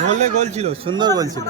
ধরলে গোল ছিল, সুন্দর গোল ছিল।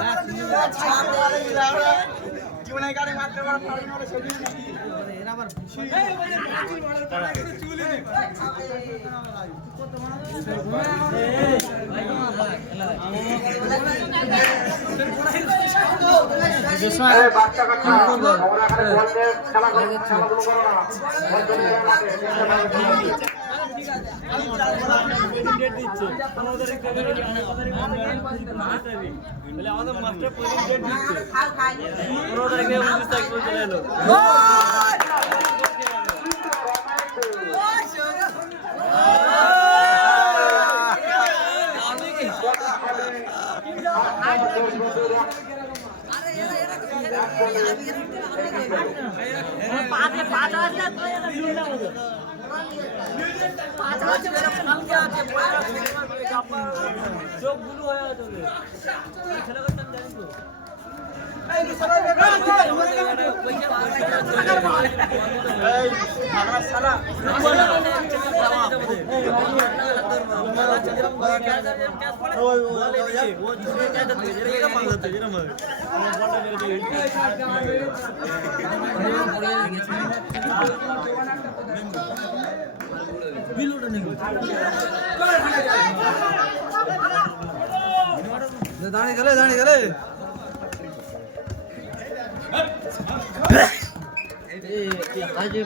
দাঁড়িয়ে গেলে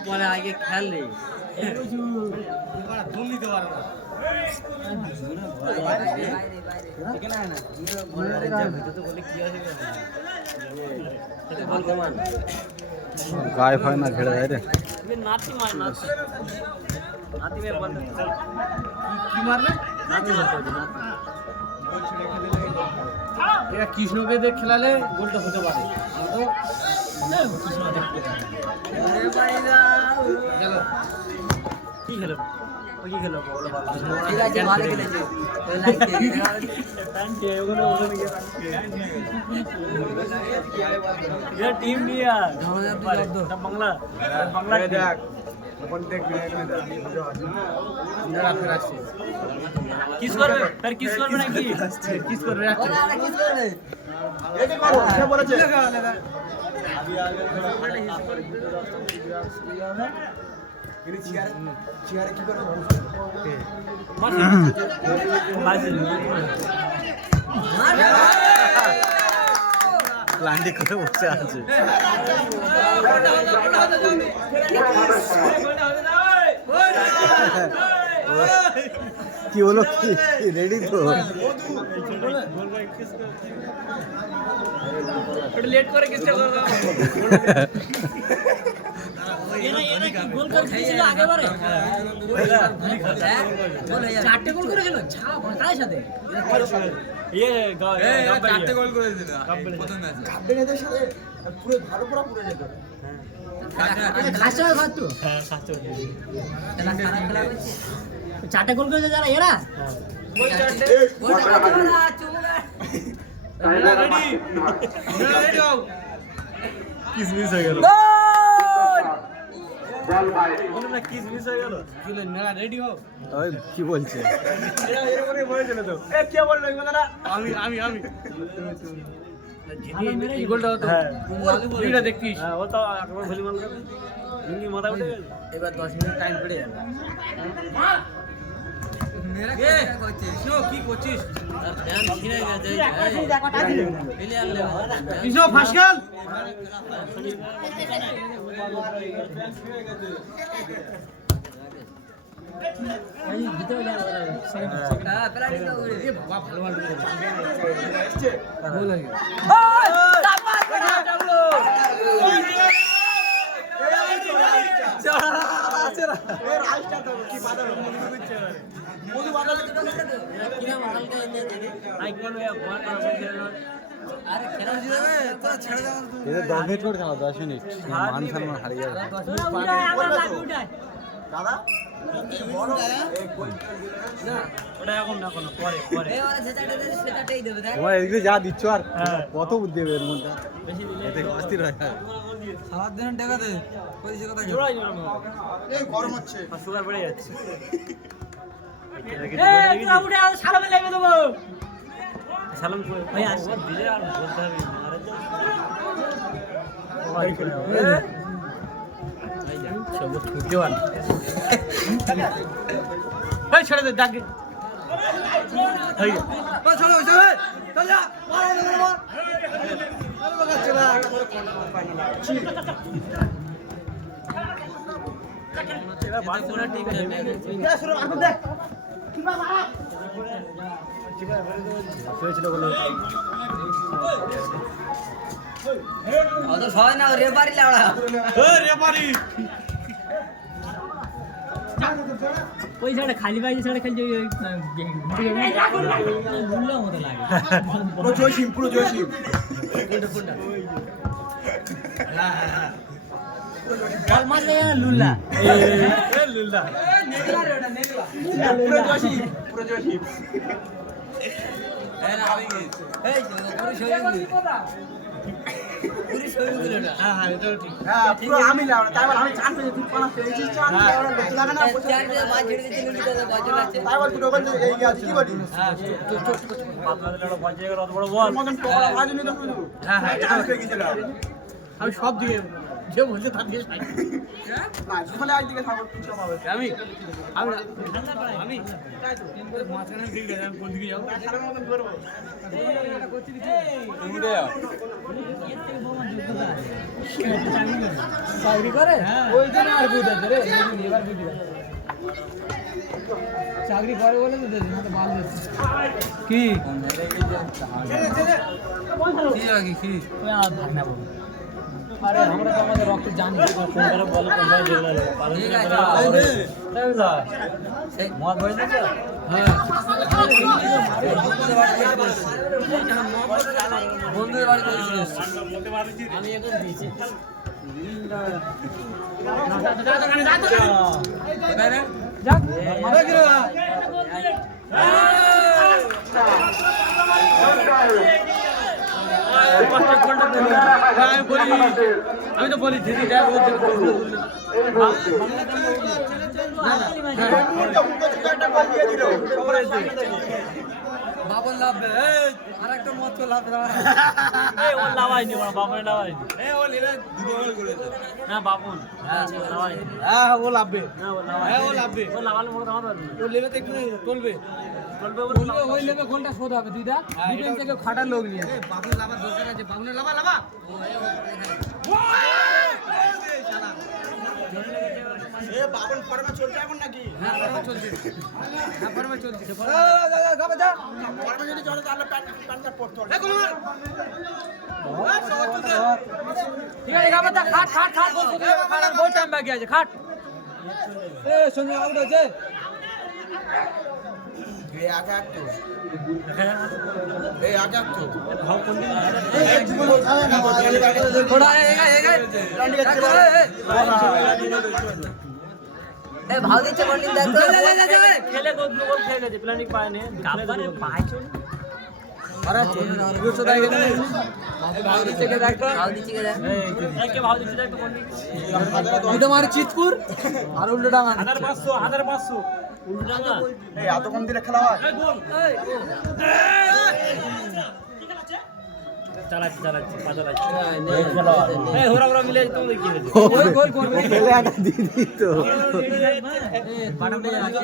পরে আগে খেয়াল নেই গায়ে ফায় না খেলে যায় রে নাতি মার নাতি নাতি মে বল কি মারবে নাতি মারবে এটা কৃষ্ণকে দেখ খেলালে গোলটা হতে পারে তো কৃষ্ণ দেখতে আরে ভাই না গেল কি খেলো ওই কি খেলো বলো ঠিক আছে ভালো খেলেছে ওই লাইক থ্যাংক ইউ ওগুলো গিয়ে ये टीम दिया बांग्ला बांग्ला देख अपन देख किस করবে फिर किस করবে নাকি किस করবে किस করবে এটা করো সে বলেছে ইনি চিয়ারে কি করে প্লান্টি করে বসে আছে কি হলো কি রেডি তো लेट করে কিসটা করব গোল করে খেয়েছিল আগেবারে চারটে গোল করে গেল ছাপ কার সাথে চারটে গোল করে দিল প্রথম ম্যাচে কাব্বেনের সাথে পুরো ভালো পুরো যেত খাসা হয় তো হ্যাঁ খাসা খেলা খারাপ খেলা হচ্ছে চারটে গোল করেছে যারা এরা গোল চারটে গোল না চুমুগা রেডি রেডি হও কিস মিস হয়ে গেল বল ভাই বল না কিস মিস হয়ে গেল কি মেলা রেডি হও ওই কি বলছে এরা এরকমই বলেছিল তো এ কি বললো এগুলা আমি এই গোলটা হতো হ্যাঁ এটা দেখতিস হ্যাঁ ও তো একবার ভলি মারলো ইনি মাথা উঠে গেল এবার 10 মিনিট টাইম পড়ে যাবে মেরা কি করছিস শো কি করছিস ধ্যান ছিড়ে গেছে পেলে আনলে ইসো ফাসকাল যা দিচ্ছ আর কত দেবে এর মধ্যে অস্থির হয় সারাদিন টাকা দে গরম হচ্ছে সুগার বেড়ে যাচ্ছে সালাম ভাই আসো দিলে আর বলতে হবে সব ছুটে আন ভাই ছেড়ে দে ডাক এই ও চলো চলো চল যা মার চলা এবার বাল পুরো ঠিক আছে যা শুরু আর দে কি বাবা সবাই না রেফারি লাউড়া রেফারি ওই সাইডে খালি বাইরে সাইডে খালি ভুললো মতো লাগে পুরো জয়সিম কাল মাছ লাগে না লুল্লা লুল্লা পুরো জয়সিম আমি চান পেয়েছি তুই পানা পেয়েছিস চান লাগে না আমি সব দিকে যে বলছে তার দিকে না একদিকে থাকবো আমি আমি মাঝখানে দিকে কোন দিকে যাবো মতন করবো চাকরি করে ওই জন্য আর বুঝ আছে রে এবার বুঝি চাকরি করে বলে তো দেবে না তো ভালো কি কি ভাগনা বল আরে আমরা তো আমাদের রক্ত জানি কোনটা বলে কোনটা যেগুলো ঠিক আছে মত হয়ে যাচ্ছে হ্যাঁ বন্ধুদের বাড়ি করেছিস আমি এখন দিয়েছি আমি তো বলি দিদি বাবন লাভ আর একটা মত লাভ ওর লাভাইনি বাবনের লাভাইনি না বাবন হ্যাঁ ও লাভবে ও লাভবে ও লাভালে মনে ও লেবে তো একটু টলবে ওই লেবে কোনটা শোধ হবে দিদা ডিফেন্স থেকে খাটার লোক নিয়ে বাবুর লাভার দরকার আছে বাবুনের লাভা এ বাবন ফর্মে চলছে এখন নাকি হ্যাঁ ফর্মে চলছে হ্যাঁ ফর্মে চলছে গাবে যা ফর্মে যদি চলে তাহলে প্যান্ট পড়তে হবে দেখো ঠিক আছে গাবে যা খাট বলছো খাটার বহুত টাইম বাকি আছে খাট এ সঞ্জয় আউট আছে এ আগে একটু এই আগে একটু ভাও কোন দিন थोड़ा एगा रंडी ए भाव দিচ্ছে কোন দিন দেখো খেলে গোল খেলে গেছে প্ল্যানিং পায় না কাবারে পায় চল আরে চল তো দাই গেছে ভাव দিচ্ছে কে দেখো ভাव দিচ্ছে কে দেখো এই কে ভাव দিচ্ছে দেখো কোন দিন এটা মার চিতপুর আর উল্টো ডাঙ্গা 1500 উল্টো ডাঙ্গা এই এত কম দিলে খেলা হয় এই গোল চালাচ্ছি পাজালাচ্ছি এই হোরা মিলে তুমি কি গোল করবে খেলে আটা দিদি তো বাদাম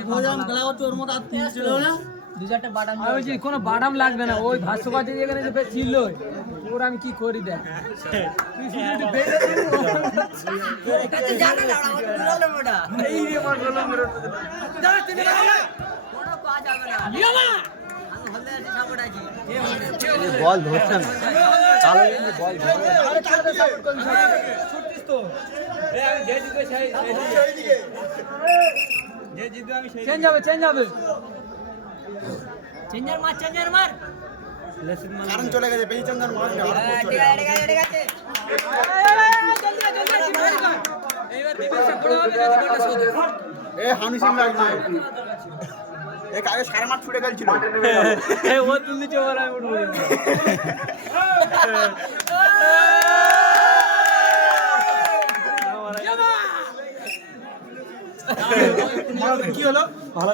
ভোজন গলাও তোর মত আর ছিল না দুই চারটা বাদাম ওই যে কোনো বাদাম লাগবে না ওই ভাস্যবাদী এখানে যে ছিল তোর আমি কি করি দেখ বল ধরছে না বল চেঞ্জ হবে চেঞ্জার মার কারণ চলে গেছে বেশি চন্দন মার এ হানি সিং লাগছে এ কাগে সারা মাঠ ছুটে গেছিল ও তুললি চোর আমি উঠবো কি হলো ভালো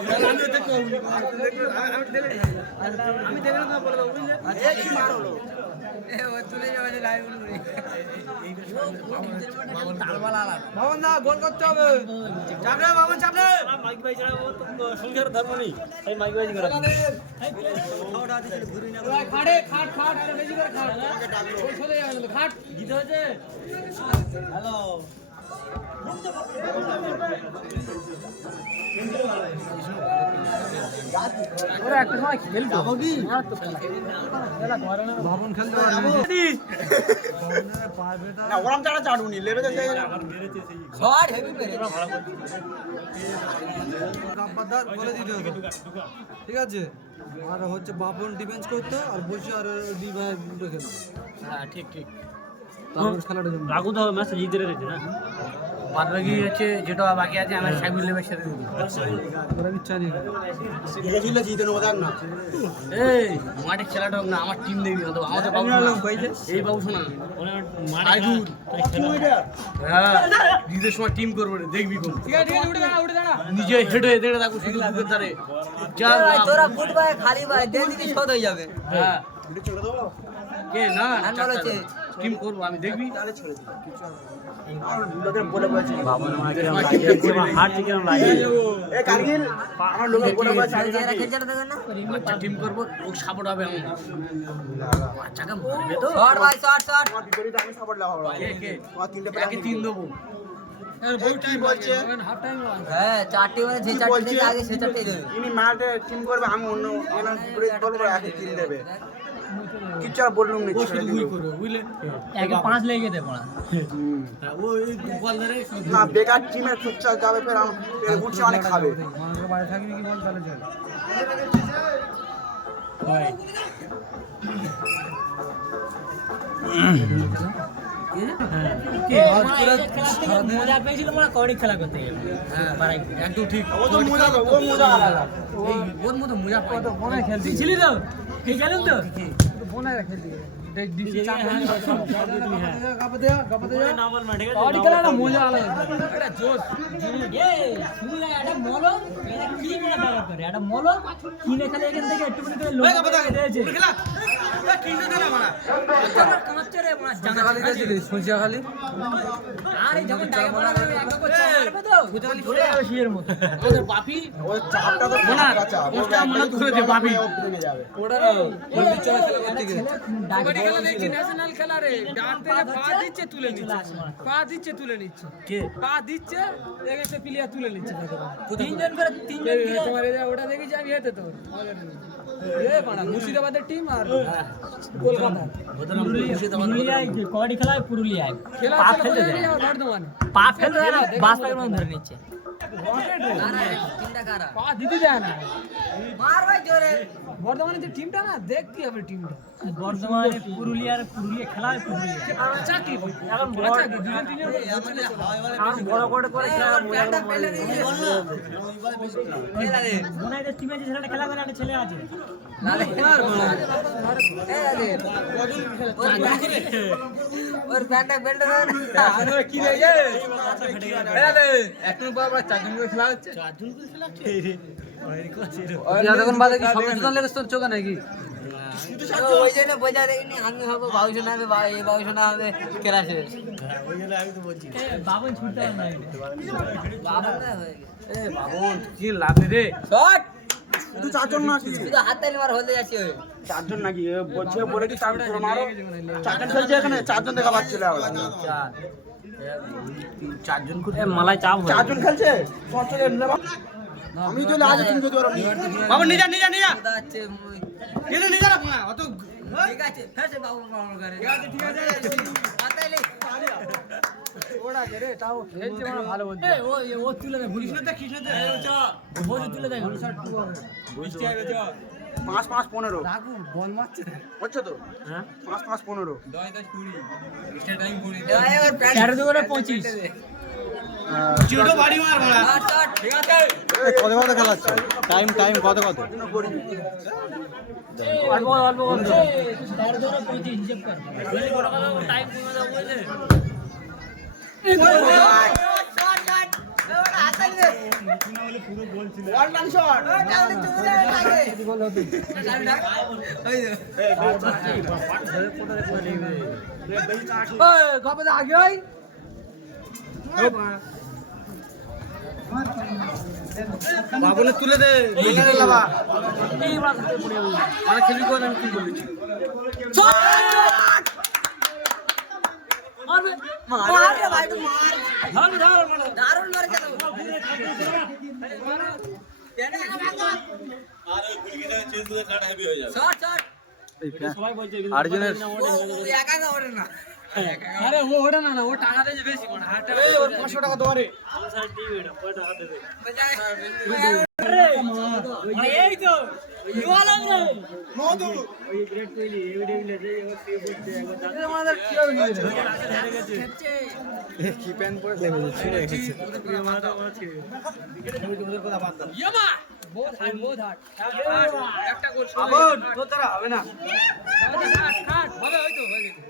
আমি দেখলাম না বলে বুঝলে কি মার হলো বাবন দা গোল করতে হবে চাপড়ে বাবন চাপড়ে মাইক ভাই ছাড়া ও তো সংসার ধর্ম নেই এই মাইক ভাই করে খাড়ে খাট আরে বেশি করে খাট ওই চলে যাবে না খাট জিতে হয়েছে হ্যালো ওরা একটা সময় খেলতো ভবন খেলতে না ওরাম চাড়া চাড়ুনি লেবে তো সেই শট হেভি পেরে গাব্বাদার বলে দিতে হতো ঠিক আছে আর হচ্ছে বাপন ডিফেন্স করতো আর বসে আর ডিভাই উঠে খেলতো হ্যাঁ ঠিক তারপর খেলাটা জমে রাগু তো ম্যাচ জিতে রেখেছে না বাদ বাকি হচ্ছে যেটা বাকি আছে আমার সাইবুল লেবের সাথে দেবো ওরা ইচ্ছা নেই জিতে জিতে নেবো দেখ না এই মাঠে খেলাটা হোক না আমার টিম দেখবি না তো আমাদের বাবু এই বাবু শোনা হ্যাঁ নিজের সময় টিম করবো রে দেখবি কোন নিজে হেড হয়ে দেখে থাকবো শুধু বুকের ধারে তোরা ফুট ভাই খালি ভাই দেন দিকে শোধ হয়ে যাবে হ্যাঁ কে না হ্যান্ডবল হচ্ছে টিম করবো আমি দেখবি লোকের বলে বলছি এ কারগিল আমার লোকের বলে বলছি খেলতে দেখেন না বাচ্চা টিম করবো ও সাপোর্ট হবে আমার বাচ্চাকে মারবে তো শট ভাই শট তোমার বিপরীতে আমি সাপোর্ট লাগাবো কে তোমার তিনটে একে তিন দেবো কি বলছে হ্যাঁ চারটে মানে যে কি চারটে বলছে? থেকে আগে সে চারটে দেবে ইনি মাঠে টিম করবে আমি অন্য এলাম বিপরীত বলবো একে কিল দেবে কিচ্ছু আর বললুম নি ছেড়ে দিল বুঝলে একে 5 লেগে দেবো না ওই বল ধরে না বেকার টিমের খুচ্চা যাবে ফের উঠছে অনেক খাবে মানুষের বাড়ি থাকবি কি বল তাহলে চল মজা পেয়েছিল মানে কবাডি খেলা করতে গেলে একদম ঠিক ও তো মজা আলাদা এই ওর মতো মজা পাই তো ফোনে খেলতি ছিলি তো এই গেলেন তো তো ফোনে খেলতি দিছি চাপ কবাডি খেলাটা মজা আলাদা এটা জোশ এই শুনি না এটা মলো এটা কি মনে ব্যাপার করে এটা মলো কিনে খেলে এখান থেকে একটু করে লোক দিয়েছে খেলা কিনে দেনা মারা কাঁচছে রে মারা জানা খালি দিয়েছিলি সুজিয়া খালি আরে যখন ডাকে মারা যাবে একবার করছে মারবে তো ফুটবল ধরে যাবে শিয়ের মতো ওদের বাপি ওই চাপটা তো না, কাঁচা ওটা মনে করে দে বাপি। ভেঙে যাবে ওটা না বলবি চল খেলা করতে গিয়ে কবাডি খেলা দেখছি ন্যাশনাল খেলা রে ডাক দিলে পা দিচ্ছে তুলে নিচ্ছে কে পা দিচ্ছে এখানে প্লেয়ার তুলে নিচ্ছে তিনজন করে তিনজন করে তোমার এই যে ওটা দেখেছি আমি হেতে তো এ পাড়া মুর্শিদাবাদের টিম আর কলকাতা ওদের নাম মুর্শিদাবাদ পুরুলিয়ায় কবাডি খেলা হয় পুরুলিয়ায় খেলা পা হচ্ছে ফেলতে দেয় বর্ধমানে পা ফেলতে দেয় না বাস পাকের মতো ধরে নিচ্ছে পা দিতে দেয় না মার ভাই জোরে বর্ধমানের যে টিমটা না দেখতে হবে টিমটা বর্ধমানে পুরুলিয়া খেলা হয় পুরুলিয়া চাকরি এখন বড় চাকরি দুজন তিনজন এখন বড় করে খেলা বোনাইদের টিমে যে ছেলেটা খেলা করে একটা ছেলে আছে ওর প্যান্টটা বেল্ট কি রে যে এখন বাবা চারজন করে খেলা হচ্ছে যতক্ষণ বাদে কি সচেতন লেগে তোর চোখে নাকি ওই জন্য বোঝা দেখিনি আমি হবো বাবুসোনা হবে এই বাবুসোনা হবে খেলা শেষ বাবন ছুটতে পারে না বাবন হয়ে গেছে এ বাবন কি লাভ রে শট শুধু চারজন নাকি শুধু হাত তালি মার হতে যাচ্ছে ওই চারজন নাকি বলছে বলে কি চারজন মারো চারজন খেলছে এখানে চারজন দেখা পাচ্ছিল চারজন মালাই চাপ চারজন খেলছে আমি চলে আজ তুমি যদি বাবা নিজা নিজা নিজা এনে নিজা না অত ঠিক আছে ফেসে বাবু বাবু করে ঠিক আছে হাতাইলে ওড়া রে তাও খেলছে মানে ভালো বলছে ও তুলে দে ভুলিস না দেখিস না ও তুলে দে 5 5 15 রাখু বল মারছে হচ্ছে তো হ্যাঁ 5 5 15 13 দুগুণে 25 চিড়ো বাড়ি মার বড়া ঠিক আছে কত কত খেলাচ্ছে টাইম টাইম কত কত অল্প অল্প করে 13 দুগুণে 25 হিসাব কর বলি বড় কথা টাইম কমে দাও বুঝলে কবে আগে ওই বাবুলে তুলে দে মিনারে লাবা এই মাছ পড়ে মানে খেলবি কোন আমি কি বলেছি মার রে ভাই তুই মার ধর দারুণ মার কেন আরে গুলগিটা চেঞ্জ করে কাট হেভি হয়ে যাবে শট শট সবাই বলছে আর্জুনের ও একা একা ওরে না আরে ও ওটা না ও টাকা দেয় বেশি কোন হাটটা ওর 500 টাকা দোয়ারে এই তো ইওয়ালা রে মধু আমাদের কি হবে কি প্যান পরে লেগে ছিঁড়ে গেছে ইয়ামা বহুত হাট একটা গোল আবার তোর দ্বারা হবে না খাট হবে হয়তো হয়ে গেছে